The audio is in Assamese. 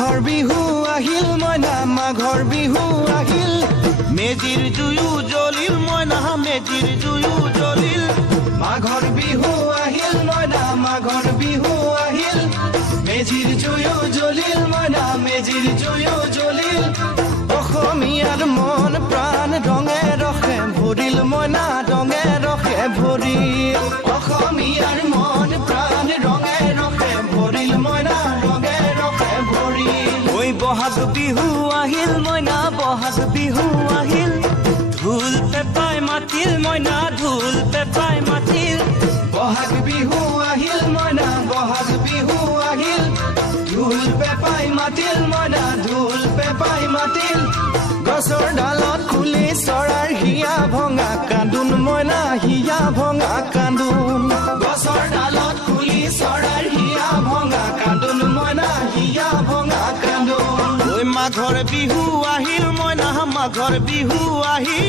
মাঘৰ বিহু আহিল মইনা মাঘৰ বিহু আহিল মেজিৰ জুয়ো জ্বলিল মইনা মেজিৰ জুয়ো জ্বলিল মাঘৰ বিহু আহিল মইনা মাঘৰ বিহু আহিল মেজিৰ জুয়ো জ্বলিল মইনা মেজিৰ জুয়ো জ্বলিল অসমীয়াৰ মন প্ৰাণ ৰঙে ৰখে ভৰিল মইনা ৰঙে ৰখে ভৰিল অসমীয়াৰ মন প্ৰাণ ৰঙে ৰখে ভৰিল মইনা ৰঙে ৰখে ভৰিল ঐ বহাগ বিহু আহিল মইনা বহাগ বিহু আহিল ঢোল পেপাই মাতিল মইনা ঢোল পেপাই মাতিল বহাগ বিহু আহিল মইনা বহাগ বিহু আহিল ঢোল পেপাই মাতিল মইনা ঢোল পেপাই মাতিল গছৰ ডালত খুলি চৰাৰ হিয়া ভঙা কান্দোন মইনা হিয়া ভঙা কান্দোন গছৰ ডালত খুলি চৰাৰ হিয়া ভঙা কান্দোন মইনা হিয়া ভঙা কান্দোন ঐ মাঘৰ বিহু আহিল মইনা মাঘৰ বিহু আহিল